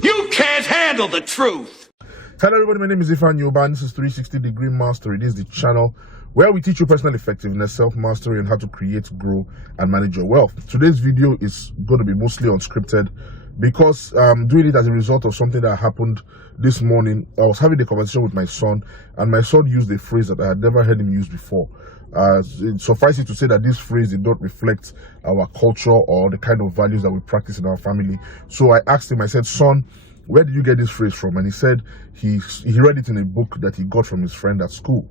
You can't handle the truth. Hello everybody, my name is Ifan Yoban. This is 360 Degree Mastery. This is the channel where we teach you personal effectiveness, self-mastery, and how to create, grow, and manage your wealth. Today's video is going to be mostly unscripted because I'm doing it as a result of something that happened this morning. I was having a conversation with my son, and my son used a phrase that I had never heard him use before. Suffice it to say that this phrase did not reflect our culture or the kind of values that we practice in our family. So I asked him, I said, son, where did you get this phrase from? And he said he read it in a book that he got from his friend at school.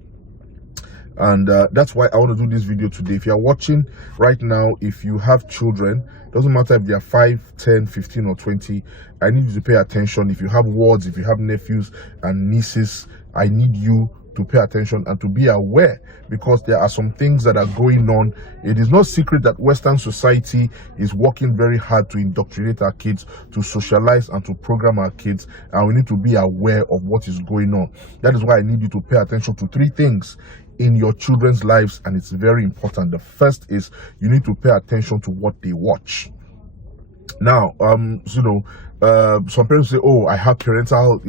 And that's why I want to do this video today. If you're watching right now, if you have children, doesn't matter if they're 5, 10, 15 or 20, I need you to pay attention. If you have wards, if you have nephews and nieces, I need you to pay attention and to be aware, because there are some things that are going on. It is no secret that Western society is working very hard to indoctrinate our kids, to socialize and to program our kids, and we need to be aware of what is going on. That is why I need you to pay attention to 3 things in your children's lives, and it's very important. The first is you need to pay attention to what they watch. Now, some parents say, oh, I have parental,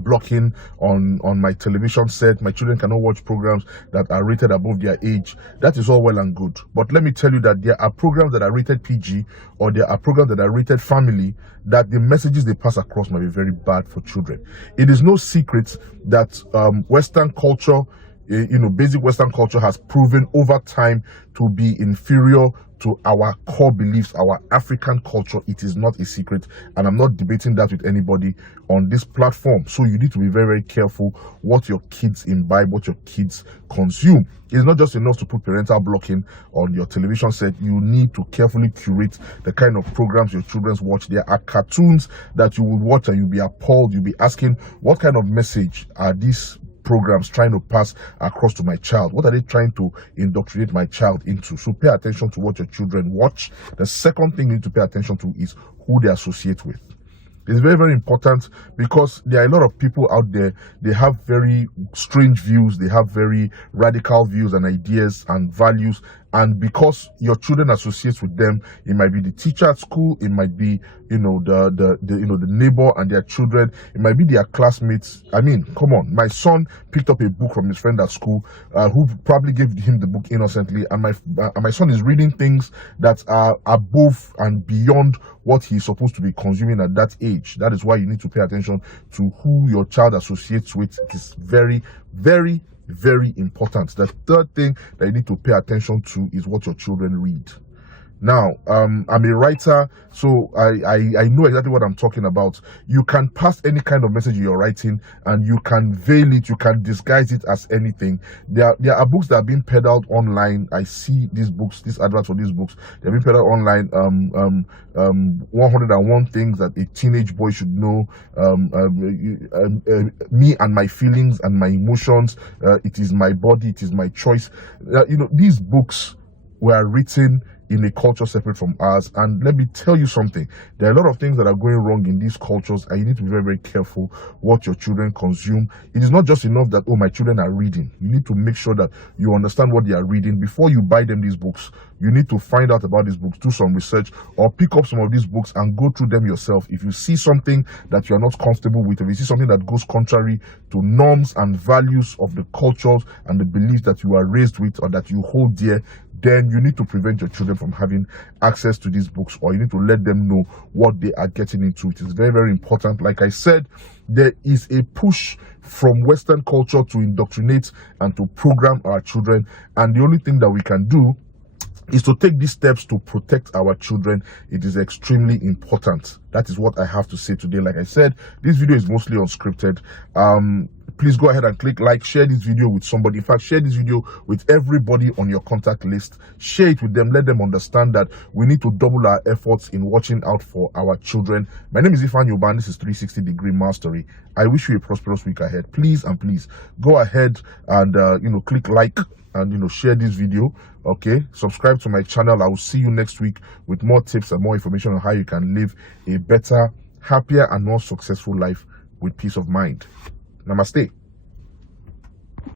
blocking on my television set. My children cannot watch programs that are rated above their age. That is all well and good. But let me tell you that there are programs that are rated PG, or there are programs that are rated family, that the messages they pass across might be very bad for children. It is no secret that Western culture, basic Western culture has proven over time to be inferior to our core beliefs, our African culture. It is not a secret, and I'm not debating that with anybody on this platform. So you need to be very, very careful what your kids imbibe, what your kids consume. It's not just enough to put parental blocking on your television set. You need to carefully curate the kind of programs your children watch. There are cartoons that you will watch and you'll be appalled. You'll be asking, what kind of message are these programs trying to pass across to my child? What are they trying to indoctrinate my child into? So pay attention to what your children watch. The second thing you need to pay attention to is who they associate with. It's very, very important, because there are a lot of people out there, they have very strange views, they have very radical views and ideas and values, and because your children associate with them, it might be the teacher at school, it might be the neighbor and their children, it might be their classmates. I mean, come on, my son picked up a book from his friend at school, who probably gave him the book innocently, and my son is reading things that are above and beyond what he's supposed to be consuming at that age. That is why you need to pay attention to who your child associates with. It is very, very, very important. The third thing that you need to pay attention to is what your children read. Now, I'm a writer, so I know exactly what I'm talking about. You can pass any kind of message you're writing, and you can veil it, you can disguise it as anything. There are books that are being peddled online. I see these books, these adverts for these books. They're being peddled online. 101 things that a teenage boy should know. Me and my feelings and my emotions. It is my body. It is my choice. These books were written in a culture separate from ours, and let me tell you something, there are a lot of things that are going wrong in these cultures, and you need to be very, very careful what your children consume. It is not just enough that, oh, my children are reading. You need to make sure that you understand what they are reading before you buy them these books. You need to find out about these books, do some research, or pick up some of these books and go through them yourself. If you see something that you are not comfortable with, if you see something that goes contrary to norms and values of the cultures and the beliefs that you are raised with or that you hold dear, then you need to prevent your children from having access to these books, or you need to let them know what they are getting into. It is very, very important. Like I said, there is a push from Western culture to indoctrinate and to program our children, and the only thing that we can do is to take these steps to protect our children. It is extremely important. That is what I have to say today. Like I said, this video is mostly unscripted. Please go ahead and click like, share this video with somebody. In fact, share this video with everybody on your contact list. Share it with them. Let them understand that we need to double our efforts in watching out for our children. My name is Ifan Yoban. This is 360 Degree Mastery. I wish you a prosperous week ahead. Please and please go ahead and click like and share this video. Okay, subscribe to my channel. I will see you next week with more tips and more information on how you can live a better, happier and more successful life with peace of mind. Namaste.